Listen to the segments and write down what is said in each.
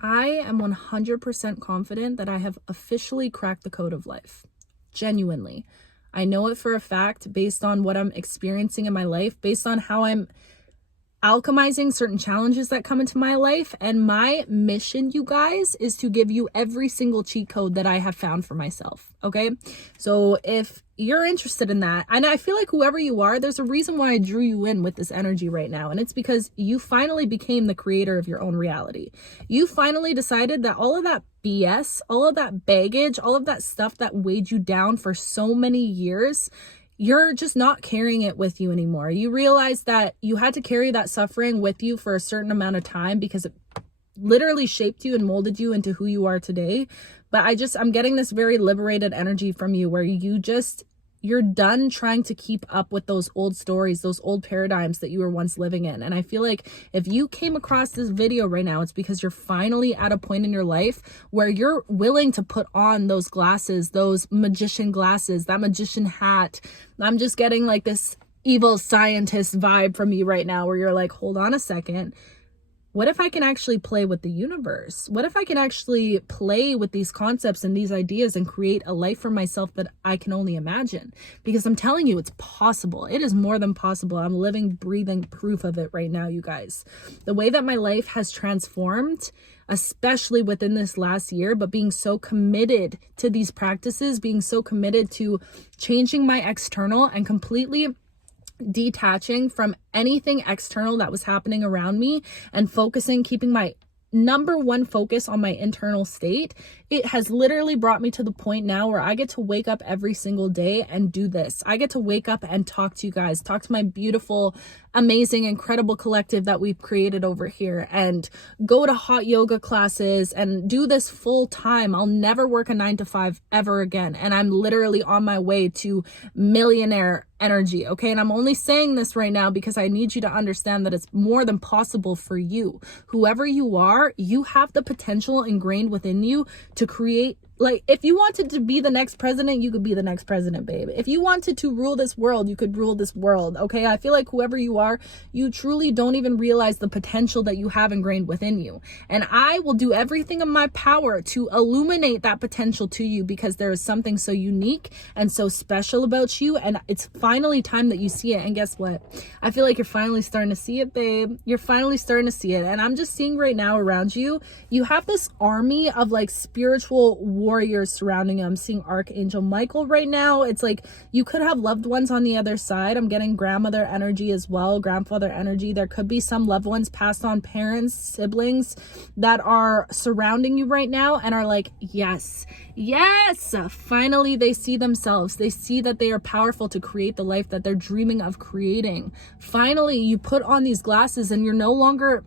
I am 100% confident that I have officially cracked the code of life. Genuinely. I know it for a fact based on what I'm experiencing in my life, based on how I'm alchemizing certain challenges that come into my life. And my mission, you guys, is to give you every single cheat code that I have found for myself. Okay. So if you're interested in that, and I feel like whoever you are, there's a reason why I drew you in with this energy right now. And it's because you finally became the creator of your own reality. You finally decided that all of that BS, all of that baggage, all of that stuff that weighed you down for so many years, you're just not carrying it with you anymore. You realize that you had to carry that suffering with you for a certain amount of time because it literally shaped you and molded you into who you are today. But I'm getting this very liberated energy from you where you're done trying to keep up with those old stories, those old paradigms that you were once living in. And I feel like if you came across this video right now, it's because you're finally at a point in your life where you're willing to put on those glasses, those magician glasses, that magician hat. I'm just getting like this evil scientist vibe from you right now where you're like, hold on a second. What if I can actually play with the universe? What if I can actually play with these concepts and these ideas and create a life for myself that I can only imagine? Because I'm telling you, it's possible. It is more than possible. I'm living, breathing proof of it right now, you guys. The way that my life has transformed, especially within this last year, but being so committed to these practices, being so committed to changing my external and completely detaching from anything external that was happening around me and keeping my number one focus on my internal state, it has literally brought me to the point now where I get to wake up every single day and do this. I get to wake up and talk to you guys, talk to my beautiful, amazing, incredible collective that we've created over here, and go to hot yoga classes and do this full time. I'll never work a 9-to-5 ever again. And I'm literally on my way to millionaire energy. Okay. And I'm only saying this right now because I need you to understand that it's more than possible for you. Whoever you are, you have the potential ingrained within you to create. Like, if you wanted to be the next president, you could be the next president, babe. If you wanted to rule this world, you could rule this world, okay? I feel like whoever you are, you truly don't even realize the potential that you have ingrained within you. And I will do everything in my power to illuminate that potential to you because there is something so unique and so special about you. And it's finally time that you see it. And guess what? I feel like you're finally starting to see it, babe. You're finally starting to see it. And I'm just seeing right now around you, you have this army of like spiritual warriors surrounding you. I'm seeing Archangel Michael right now. It's like you could have loved ones on the other side. I'm getting grandmother energy as well, grandfather energy. There could be some loved ones, passed on parents, siblings that are surrounding you right now and are like, yes, finally they see themselves. They see that they are powerful to create the life that they're dreaming of creating. Finally, you put on these glasses and you're no longer,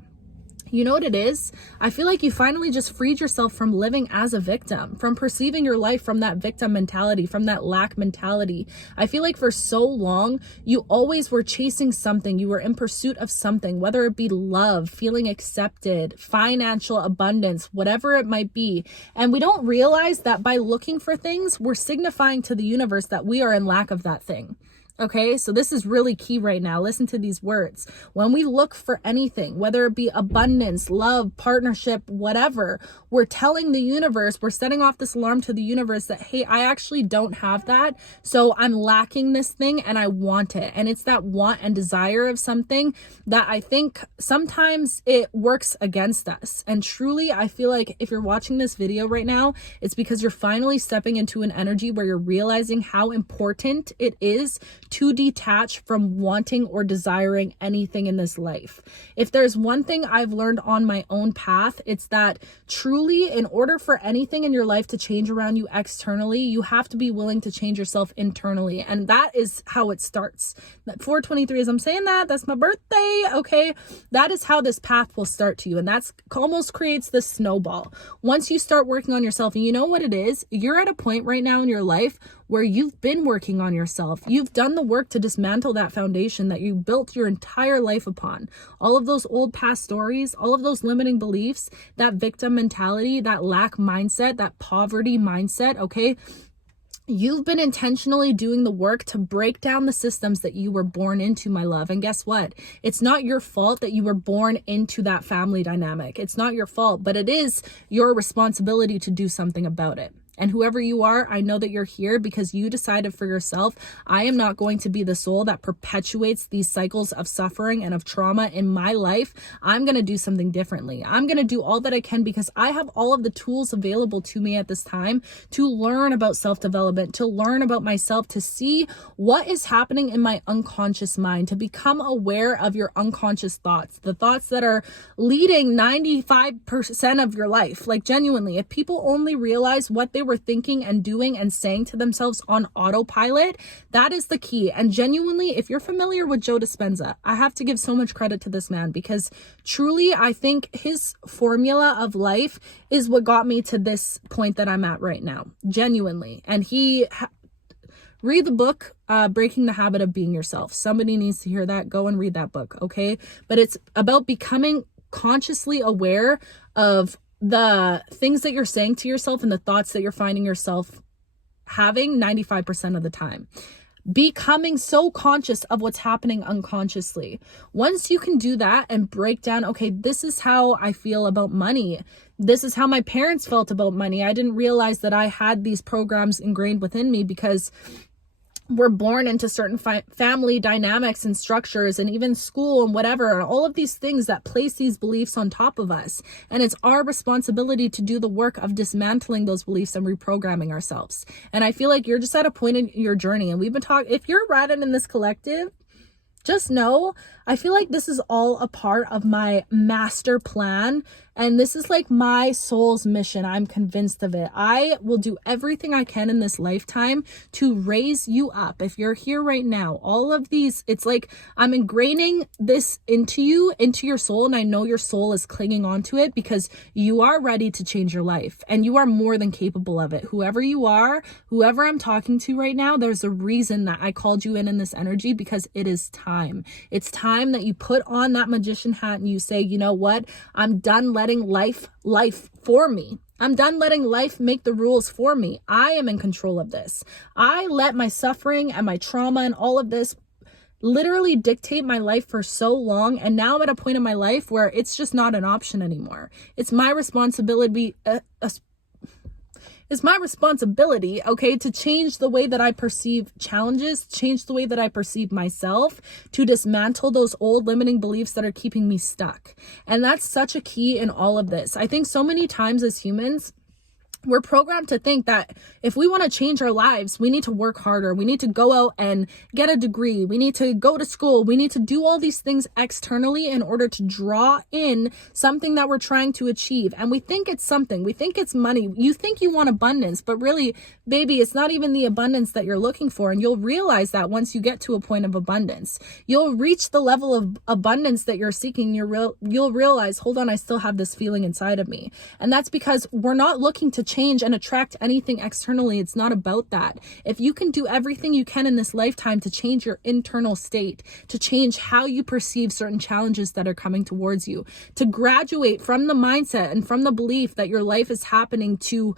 you know what it is? I feel like you finally just freed yourself from living as a victim, from perceiving your life from that victim mentality, from that lack mentality. I feel like for so long, you always were chasing something. You were in pursuit of something, whether it be love, feeling accepted, financial abundance, whatever it might be. And we don't realize that by looking for things, we're signifying to the universe that we are in lack of that thing. Okay, so this is really key right now. Listen to these words. When we look for anything, whether it be abundance, love, partnership, whatever, we're telling the universe, we're setting off this alarm to the universe that, hey, I actually don't have that. So I'm lacking this thing and I want it. And it's that want and desire of something that I think sometimes it works against us. And truly, I feel like if you're watching this video right now, it's because you're finally stepping into an energy where you're realizing how important it is to detach from wanting or desiring anything in this life. If there's one thing I've learned on my own path, it's that truly, in order for anything in your life to change around you externally, you have to be willing to change yourself internally. And that is how it starts. That 423, as I'm saying that's my birthday, okay? That is how this path will start to you. And that's almost creates this snowball. Once you start working on yourself, and you know what it is? You're at a point right now in your life where you've been working on yourself. You've done the work to dismantle that foundation that you built your entire life upon. All of those old past stories, all of those limiting beliefs, that victim mentality, that lack mindset, that poverty mindset, okay? You've been intentionally doing the work to break down the systems that you were born into, my love. And guess what? It's not your fault that you were born into that family dynamic. It's not your fault, but it is your responsibility to do something about it. And whoever you are, I know that you're here because you decided for yourself, I am not going to be the soul that perpetuates these cycles of suffering and of trauma in my life. I'm going to do something differently. I'm going to do all that I can because I have all of the tools available to me at this time to learn about self-development, to learn about myself, to see what is happening in my unconscious mind, to become aware of your unconscious thoughts, the thoughts that are leading 95% of your life. Like genuinely, if people only realize what they were thinking and doing and saying to themselves on autopilot, that is the key. And genuinely, if you're familiar with Joe Dispenza, I have to give so much credit to this man because truly I think his formula of life is what got me to this point that I'm at right now, genuinely. And read the book, Breaking the Habit of Being Yourself. Somebody needs to hear that. Go and read that book, okay? But it's about becoming consciously aware of the things that you're saying to yourself and the thoughts that you're finding yourself having 95% of the time. Becoming so conscious of what's happening unconsciously. Once you can do that and break down, okay, this is how I feel about money. This is how my parents felt about money. I didn't realize that I had these programs ingrained within me because we're born into certain family dynamics and structures and even school and whatever, and all of these things that place these beliefs on top of us. And it's our responsibility to do the work of dismantling those beliefs and reprogramming ourselves. And I feel like you're just at a point in your journey, and we've been talking, if you're riding in this collective, just know, I feel like this is all a part of my master plan. And this is like my soul's mission. I'm convinced of it. I will do everything I can in this lifetime to raise you up. If you're here right now, all of these, it's like I'm ingraining this into you, into your soul. And I know your soul is clinging onto it because you are ready to change your life and you are more than capable of it. Whoever you are, whoever I'm talking to right now, there's a reason that I called you in this energy because it is time. It's time that you put on that magician hat and you say, you know what? I'm done letting life for me. I'm done letting life make the rules for me. I am in control of this. I let my suffering and my trauma and all of this literally dictate my life for so long. And now I'm at a point in my life where it's just not an option anymore. It's my responsibility, okay, to change the way that I perceive challenges, change the way that I perceive myself, to dismantle those old limiting beliefs that are keeping me stuck. And that's such a key in all of this. I think so many times as humans, we're programmed to think that if we want to change our lives, we need to work harder. We need to go out and get a degree. We need to go to school. We need to do all these things externally in order to draw in something that we're trying to achieve. And we think it's something. We think it's money. You think you want abundance, but really, baby, it's not even the abundance that you're looking for. And you'll realize that once you get to a point of abundance, you'll reach the level of abundance that you're seeking. You'll realize, hold on, I still have this feeling inside of me. And that's because we're not looking to change and attract anything externally. It's not about that. If you can do everything you can in this lifetime to change your internal state, to change how you perceive certain challenges that are coming towards you, to graduate from the mindset and from the belief that your life is happening to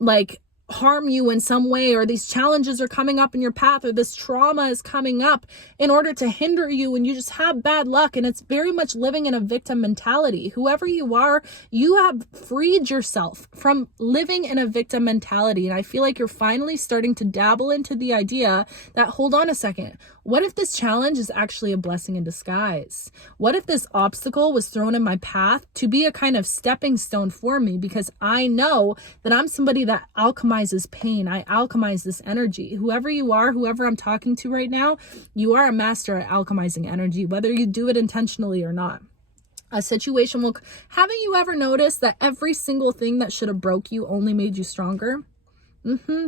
like harm you in some way, or these challenges are coming up in your path, or this trauma is coming up in order to hinder you and you just have bad luck. And it's very much living in a victim mentality. Whoever you are, you have freed yourself from living in a victim mentality. And I feel like you're finally starting to dabble into the idea that, hold on a second, what if this challenge is actually a blessing in disguise? What if this obstacle was thrown in my path to be a kind of stepping stone for me? Because I know that I'm somebody that alchemizes pain. I alchemize this energy. Whoever you are, whoever I'm talking to right now, you are a master at alchemizing energy, whether you do it intentionally or not. A situation will... Haven't you ever noticed that every single thing that should have broke you only made you stronger?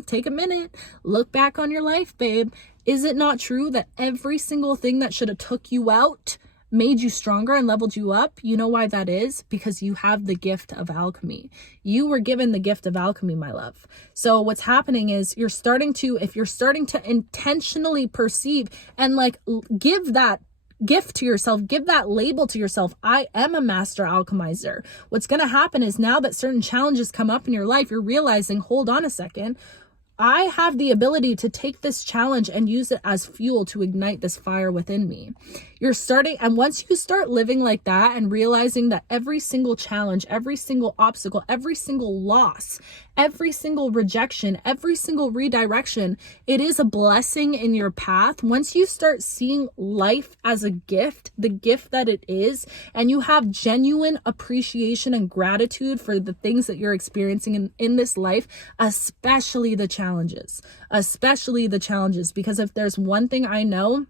Take a minute. Look back on your life, babe. Is it not true that every single thing that should have took you out made you stronger and leveled you up? You know why that is? Because you have the gift of alchemy. You were given the gift of alchemy, my love. So what's happening is if you're starting to intentionally perceive and like give that gift to yourself, give that label to yourself, I am a master alchemizer. What's going to happen is now that certain challenges come up in your life, you're realizing, hold on a second, I have the ability to take this challenge and use it as fuel to ignite this fire within me. And once you start living like that and realizing that every single challenge, every single obstacle, every single loss, every single rejection, every single redirection, it is a blessing in your path. Once you start seeing life as a gift, the gift that it is, and you have genuine appreciation and gratitude for the things that you're experiencing in this life, especially the challenges, because if there's one thing I know,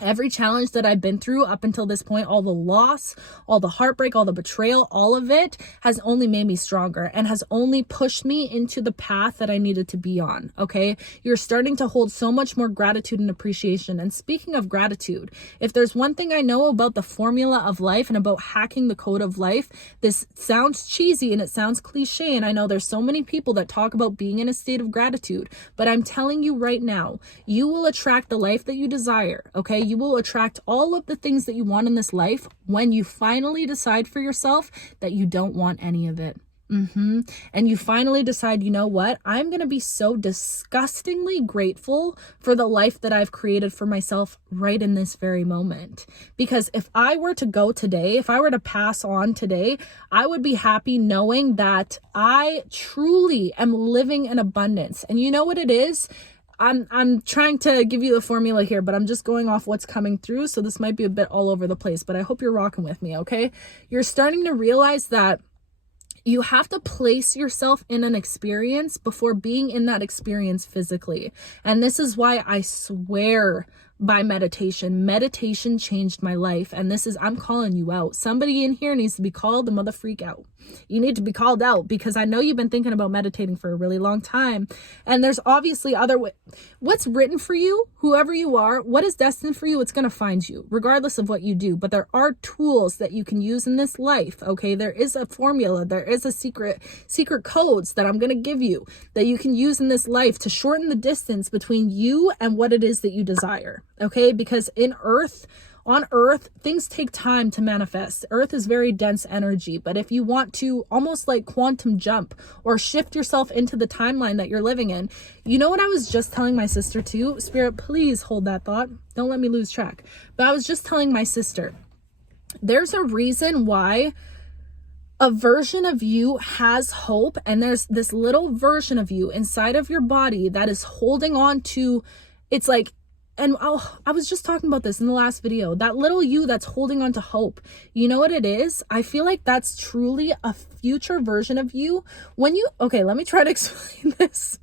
every challenge that I've been through up until this point, all the loss, all the heartbreak, all the betrayal, all of it has only made me stronger and has only pushed me into the path that I needed to be on, okay? You're starting to hold so much more gratitude and appreciation. And speaking of gratitude, if there's one thing I know about the formula of life and about hacking the code of life, this sounds cheesy and it sounds cliche, and I know there's so many people that talk about being in a state of gratitude, but I'm telling you right now, you will attract the life that you desire, okay? You will attract all of the things that you want in this life when you finally decide for yourself that you don't want any of it. And you finally decide, you know what? I'm going to be so disgustingly grateful for the life that I've created for myself right in this very moment. Because if I were to go today, if I were to pass on today, I would be happy knowing that I truly am living in abundance. And you know what it is? I'm trying to give you the formula here, but I'm just going off what's coming through. So this might be a bit all over the place, but I hope you're rocking with me, okay? You're starting to realize that you have to place yourself in an experience before being in that experience physically. And this is why I swear by meditation. Meditation changed my life. And I'm calling you out. Somebody in here needs to be called the mother freak out. You need to be called out because I know you've been thinking about meditating for a really long time. And there's obviously what's written for you, whoever you are, what is destined for you, it's going to find you regardless of what you do. But there are tools that you can use in this life. Okay. There is a formula. There is a secret codes that I'm going to give you that you can use in this life to shorten the distance between you and what it is that you desire. Okay. Because on Earth, things take time to manifest. Earth is very dense energy, but if you want to almost like quantum jump or shift yourself into the timeline that you're living in, you know what I was just telling my sister too? Spirit, please hold that thought. Don't let me lose track. But I was just telling my sister, there's a reason why a version of you has hope, and there's this little version of you inside of your body that is holding on to, it's like, and I was just talking about this in the last video, that little you that's holding on to hope. You know what it is? I feel like that's truly a future version of you. Okay, let me try to explain this.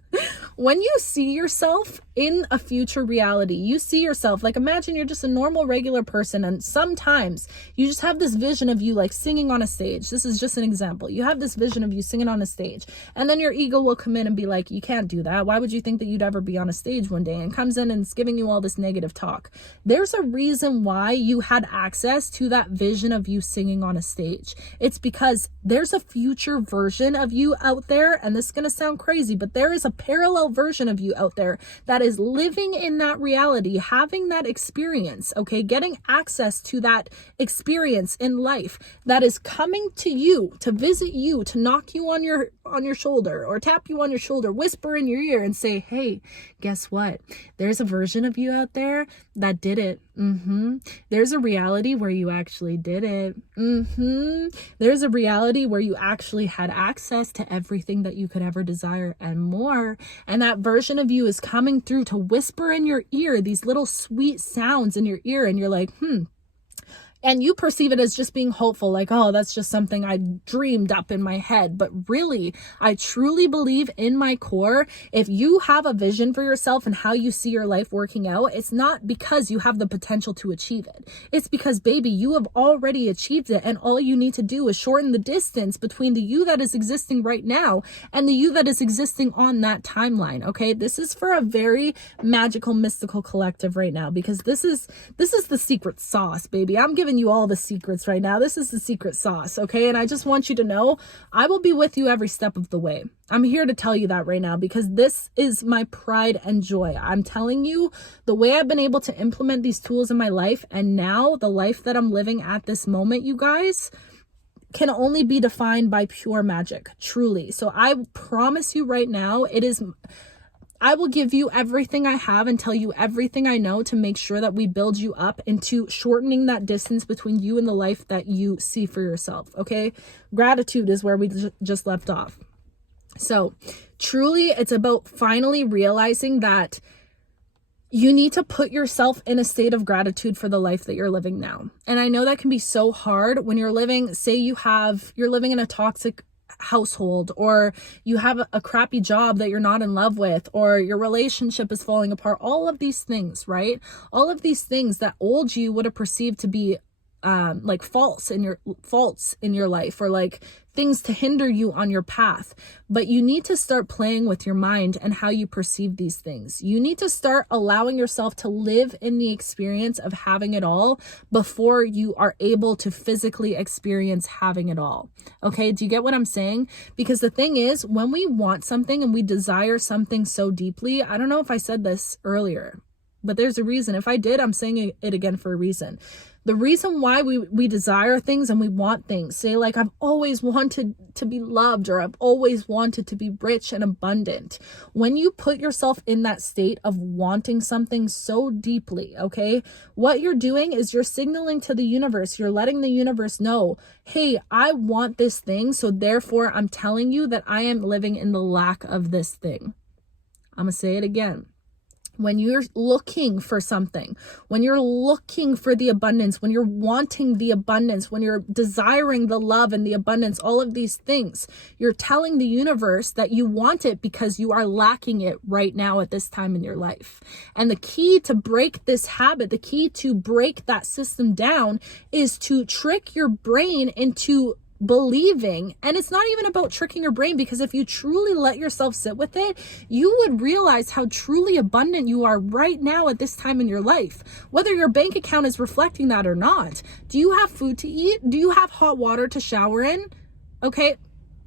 When you see yourself in a future reality, you see yourself, like imagine you're just a normal, regular person, and sometimes you just have this vision of you like singing on a stage. This is just an example. You have this vision of you singing on a stage, and then your ego will come in and be like, you can't do that. Why would you think that you'd ever be on a stage one day? And comes in and is giving you all this negative talk. There's a reason why you had access to that vision of you singing on a stage. It's because there's a future version of you out there, and this is going to sound crazy, but there is a parallel version of you out there that is living in that reality, having that experience, okay, getting access to that experience in life that is coming to you, to visit you, to knock you on your shoulder or tap you on your shoulder, whisper in your ear and say, hey, guess what? There's a version of you out there that did it. There's a reality where you actually did it. There's a reality where you actually had access to everything that you could ever desire and more. And that version of you is coming through to whisper in your ear these little sweet sounds in your ear. And you're like, and you perceive it as just being hopeful, like, oh, that's just something I dreamed up in my head. But really, I truly believe in my core, if you have a vision for yourself and how you see your life working out, it's not because you have the potential to achieve it. It's because, baby, you have already achieved it. And all you need to do is shorten the distance between the you that is existing right now and the you that is existing on that timeline. Okay, this is for a very magical, mystical collective right now, because this is the secret sauce, baby. I'm giving you all the secrets right now. This is the secret sauce, okay? And I just want you to know I will be with you every step of the way. I'm here to tell you that right now, because this is my pride and joy. I'm telling you, the way I've been able to implement these tools in my life, and now the life that I'm living at this moment, you guys, can only be defined by pure magic, truly. So I promise you right now, I will give you everything I have and tell you everything I know to make sure that we build you up into shortening that distance between you and the life that you see for yourself, okay? Gratitude is where we just left off. So truly, it's about finally realizing that you need to put yourself in a state of gratitude for the life that you're living now. And I know that can be so hard when you're living, say you're living in a toxic household, or you have a crappy job that you're not in love with, or your relationship is falling apart. All of these things, right? All of these things that old you would have perceived to be like faults in your life, or like things to hinder you on your path. But you need to start playing with your mind and how you perceive these things. You need to start allowing yourself to live in the experience of having it all before you are able to physically experience having it all. Okay, do you get what I'm saying? Because the thing is, when we want something and we desire something so deeply, I don't know if I said this earlier, but there's a reason. If I did, I'm saying it again for a reason. The reason why we desire things and we want things, say like, I've always wanted to be loved, or I've always wanted to be rich and abundant. When you put yourself in that state of wanting something so deeply, okay, what you're doing is you're signaling to the universe, you're letting the universe know, hey, I want this thing, so therefore I'm telling you that I am living in the lack of this thing. I'm gonna say it again. When you're looking for something, when you're looking for the abundance, when you're wanting the abundance, when you're desiring the love and the abundance, all of these things, you're telling the universe that you want it because you are lacking it right now at this time in your life. And the key to break this habit, the key to break that system down, is to trick your brain into believing. And it's not even about tricking your brain, because if you truly let yourself sit with it, you would realize how truly abundant you are right now at this time in your life, whether your bank account is reflecting that or not. Do you have food to eat? Do you have hot water to shower in? Okay,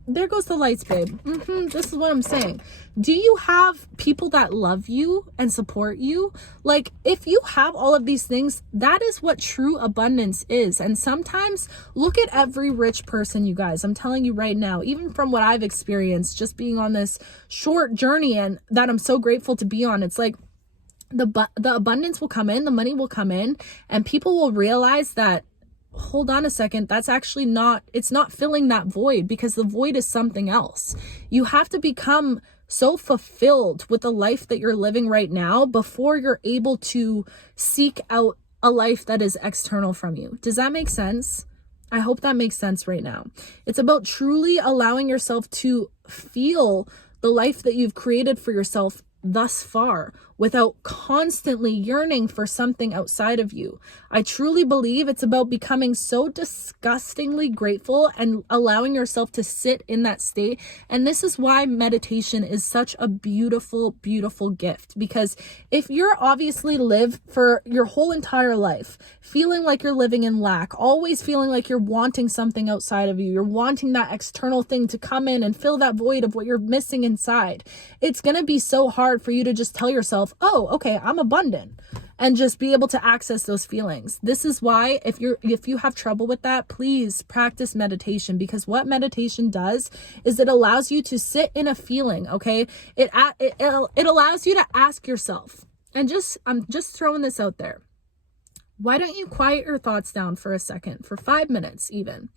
there goes the lights, babe. This is what I'm saying. Do you have people that love you and support you? Like, if you have all of these things, that is what true abundance is. And sometimes, look at every rich person, you guys. I'm telling you right now, even from what I've experienced, just being on this short journey, and that I'm so grateful to be on, it's like the abundance will come in, the money will come in, and people will realize that, hold on a second, that's actually it's not filling that void, because the void is something else. You have to become so fulfilled with the life that you're living right now before you're able to seek out a life that is external from you. Does that make sense? I hope that makes sense right now. It's about truly allowing yourself to feel the life that you've created for yourself thus far, without constantly yearning for something outside of you. I truly believe it's about becoming so disgustingly grateful and allowing yourself to sit in that state. And this is why meditation is such a beautiful, beautiful gift. Because if you're obviously live for your whole entire life feeling like you're living in lack, always feeling like you're wanting something outside of you, you're wanting that external thing to come in and fill that void of what you're missing inside, it's going to be so hard for you to just tell yourself, oh, okay, I'm abundant, and just be able to access those feelings. This is why if you have trouble with that, please practice meditation, because what meditation does is it allows you to sit in a feeling, okay? It allows you to ask yourself, and I'm just throwing this out there. Why don't you quiet your thoughts down for a second, for 5 minutes even,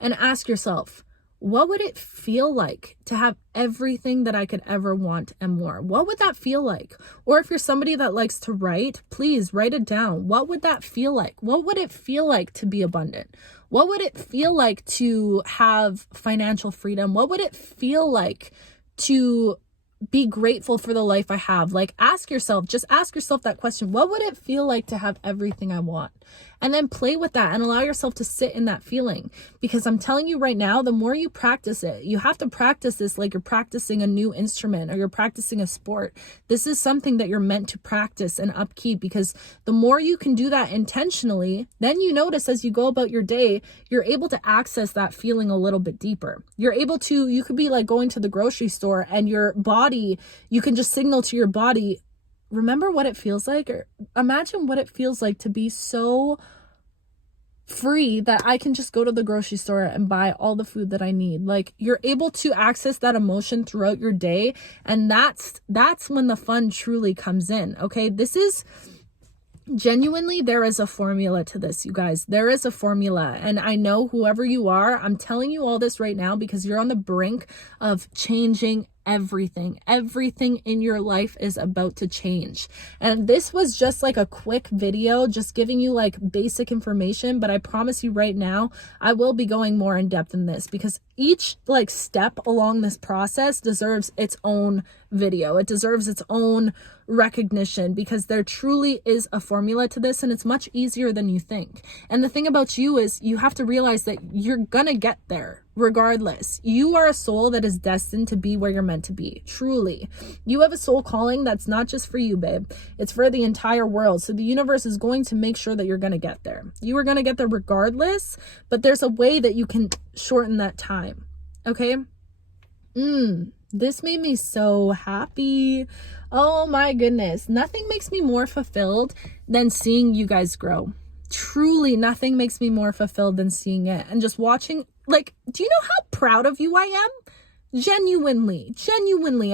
and ask yourself, what would it feel like to have everything that I could ever want and more? What would that feel like? Or if you're somebody that likes to write, please write it down. What would that feel like? What would it feel like to be abundant? What would it feel like to have financial freedom? What would it feel like to be grateful for the life I have? Like, just ask yourself that question. What would it feel like to have everything I want? And then play with that and allow yourself to sit in that feeling. Because I'm telling you right now, the more you practice it, you have to practice this like you're practicing a new instrument or you're practicing a sport. This is something that you're meant to practice and upkeep, because the more you can do that intentionally, then you notice as you go about your day, you're able to access that feeling a little bit deeper. You could be like going to the grocery store, and your body, you can just signal to your body, remember what it feels like, or imagine what it feels like to be so free that I can just go to the grocery store and buy all the food that I need. Like, you're able to access that emotion throughout your day, and that's when the fun truly comes in. Okay, this is genuinely, there is a formula to this, you guys. There is a formula, and I know whoever you are, I'm telling you all this right now because you're on the brink of changing everything in your life is about to change. And this was just like a quick video, just giving you like basic information, but I promise you right now, I will be going more in depth in this because each like step along this process deserves its own video. It deserves its own recognition because there truly is a formula to this, and it's much easier than you think. And the thing about you is you have to realize that you're gonna get there regardless. You are a soul that is destined to be where you're meant to be. Truly, you have a soul calling that's not just for you, babe. It's for the entire world. So the universe is going to make sure that you're gonna get there. You are gonna get there regardless, but there's a way that you can shorten that time. Okay. This made me so happy. Oh my goodness. Nothing makes me more fulfilled than seeing you guys grow. Truly, nothing makes me more fulfilled than seeing it. And just watching, like, do you know how proud of you I am? Genuinely.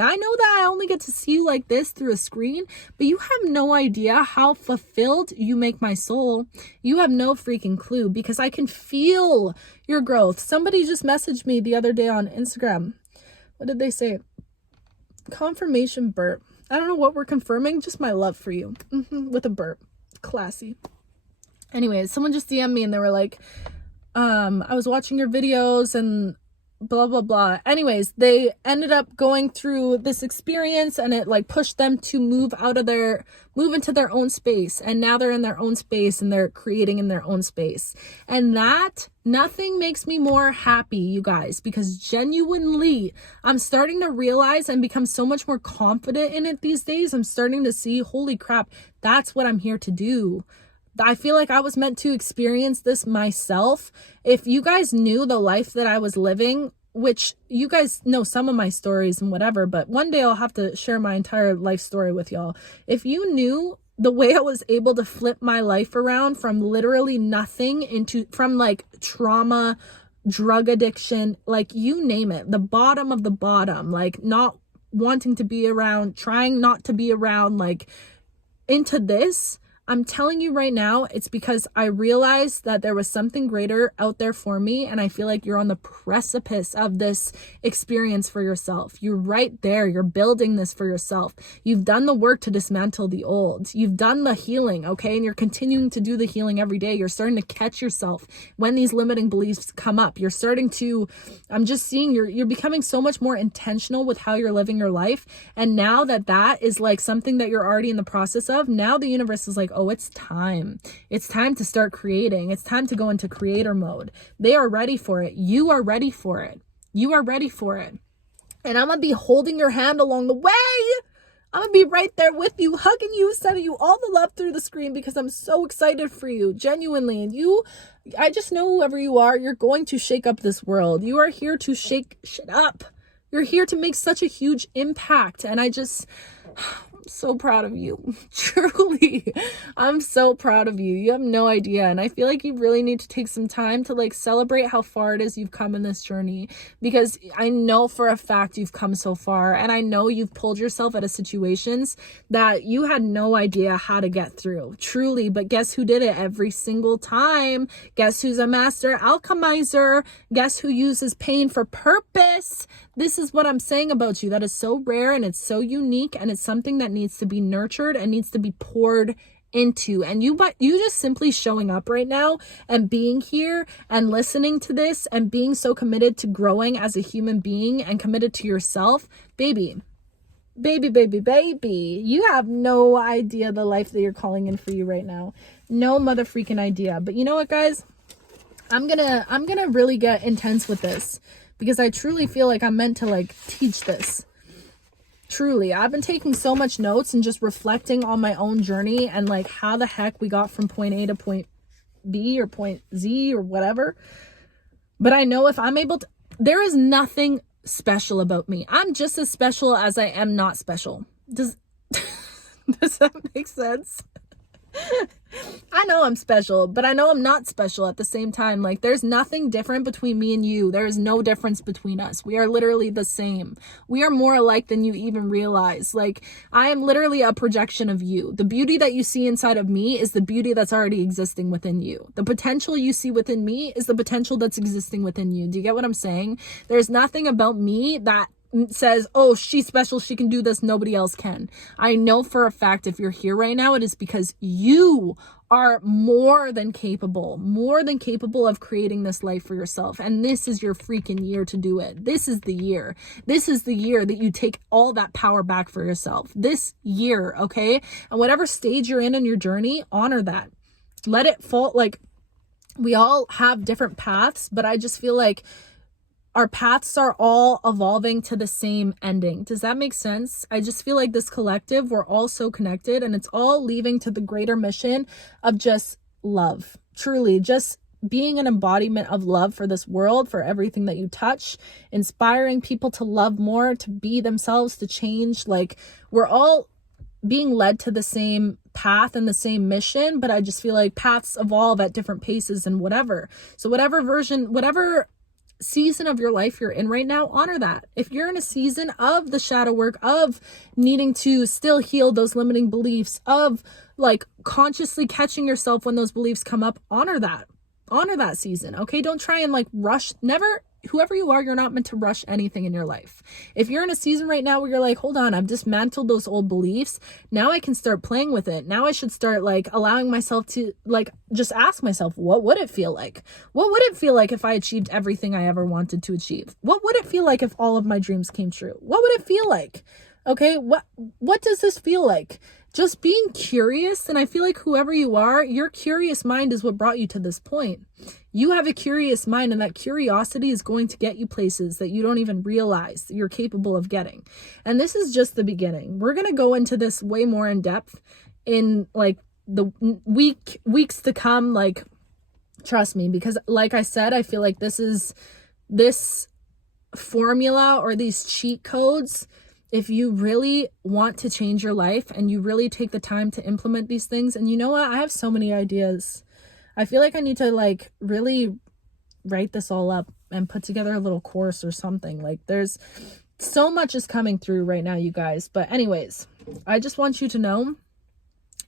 I know that I only get to see you like this through a screen, but you have no idea how fulfilled you make my soul. You have no freaking clue because I can feel your growth. Somebody just messaged me the other day on Instagram. What did they say? Confirmation burp. I don't know what we're confirming, just my love for you. With a burp. Classy. Anyways, someone just DM'd me and they were like, I was watching your videos and blah, blah, blah. Anyways, they ended up going through this experience and it like pushed them to move into their own space. And now they're in their own space and they're creating in their own space. And that, nothing makes me more happy, you guys, because genuinely, I'm starting to realize and become so much more confident in it these days. I'm starting to see, holy crap, that's what I'm here to do. I feel like I was meant to experience this myself. If you guys knew the life that I was living, which you guys know some of my stories and whatever, but one day I'll have to share my entire life story with y'all. If you knew the way I was able to flip my life around from literally nothing from like trauma, drug addiction, like you name it, the bottom of the bottom, like not wanting to be around, trying not to be around, like into this, I'm telling you right now, it's because I realized that there was something greater out there for me. And I feel like you're on the precipice of this experience for yourself. You're right there. You're building this for yourself. You've done the work to dismantle the old. You've done the healing, okay? And you're continuing to do the healing every day. You're starting to catch yourself when these limiting beliefs come up. You're starting to, I'm just seeing you're becoming so much more intentional with how you're living your life. And now that is like something that you're already in the process of, now the universe is like, oh, it's time. It's time to start creating. It's time to go into creator mode. They are ready for it. You are ready for it. You are ready for it. And I'm going to be holding your hand along the way. I'm going to be right there with you, hugging you, sending you all the love through the screen because I'm so excited for you, genuinely. And I just know whoever you are, you're going to shake up this world. You are here to shake shit up. You're here to make such a huge impact. And I'm so proud of you. Truly, I'm so proud of you. You have no idea. And I feel like you really need to take some time to like celebrate how far it is you've come in this journey, because I know for a fact you've come so far, and I know you've pulled yourself out of situations that you had no idea how to get through. Truly. But guess who did it every single time? Guess who's a master alchemizer? Guess who uses pain for purpose? This is what I'm saying about you. That is so rare and it's so unique, and it's something that needs to be nurtured and needs to be poured into. And you just simply showing up right now and being here and listening to this and being so committed to growing as a human being and committed to yourself, baby, you have no idea the life that you're calling in for you right now. No mother freaking idea. But you know what, guys? I'm gonna really get intense with this, because I truly feel like I'm meant to like teach this. Truly, I've been taking so much notes and just reflecting on my own journey and like how the heck we got from point A to point B or point Z or whatever. But I know if I'm able to, there is nothing special about me. I'm just as special as I am not special. Does that make sense? I know I'm special, but I know I'm not special at the same time. Like, there's nothing different between me and you. There is no difference between us. We are literally the same. We are more alike than you even realize. Like, I am literally a projection of you. The beauty that you see inside of me is the beauty that's already existing within you. The potential you see within me is the potential that's existing within you. Do you get what I'm saying? There's nothing about me that says, oh, she's special, she can do this, nobody else can. I know for a fact if you're here right now, it is because you are more than capable of creating this life for yourself. And this is your freaking year to do it. This is the year. This is the year that you take all that power back for yourself. This year, okay? And whatever stage you're in your journey, honor that. Let it fall. Like, we all have different paths, but I just feel like our paths are all evolving to the same ending. Does that make sense? I just feel like this collective, we're all so connected, and it's all leading to the greater mission of just love. Truly, just being an embodiment of love for this world, for everything that you touch, inspiring people to love more, to be themselves, to change. Like, we're all being led to the same path and the same mission, but I just feel like paths evolve at different paces and whatever. So whatever season of your life you're in right now, honor that. If you're in a season of the shadow work, of needing to still heal those limiting beliefs, of like consciously catching yourself when those beliefs come up, honor that season. Okay, don't try and like rush. Never, whoever you are, you're not meant to rush anything in your life. If you're in a season right now where you're like, hold on, I've dismantled those old beliefs, now I can start playing with it. Now I should start like allowing myself to like just ask myself, what would it feel like? What would it feel like if I achieved everything I ever wanted to achieve? What would it feel like if all of my dreams came true? What would it feel like? Okay, what does this feel like? Just being curious. And I feel like whoever you are, your curious mind is what brought you to this point. You have a curious mind, and that curiosity is going to get you places that you don't even realize that you're capable of getting. And this is just the beginning. We're going to go into this way more in depth in like the weeks to come. Like, trust me, because like I said, I feel like this formula or these cheat codes, if you really want to change your life and you really take the time to implement these things. And you know what? I have so many ideas. I feel like I need to like really write this all up and put together a little course or something. Like, there's so much is coming through right now, you guys. But anyways, I just want you to know,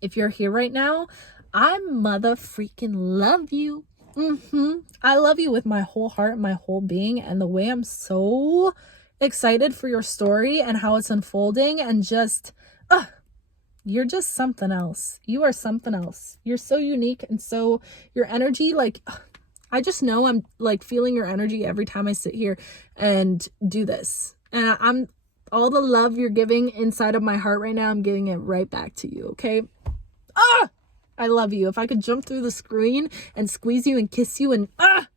if you're here right now, I mother freaking love you. I love you with my whole heart, my whole being. And the way I'm so excited for your story and how it's unfolding, and just you're just something else. You are something else. You're so unique, and so your energy, like, I just know I'm like feeling your energy every time I sit here and do this. And I'm all the love you're giving inside of my heart right now, I'm giving it right back to you. Okay, I love you. If I could jump through the screen and squeeze you and kiss you and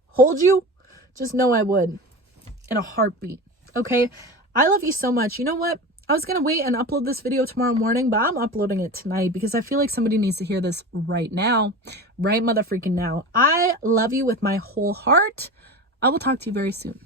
hold you, just know I would, in a heartbeat. Okay, I love you so much. You know what? I was going to wait and upload this video tomorrow morning, but I'm uploading it tonight because I feel like somebody needs to hear this right now. Right motherfreaking now. I love you with my whole heart. I will talk to you very soon.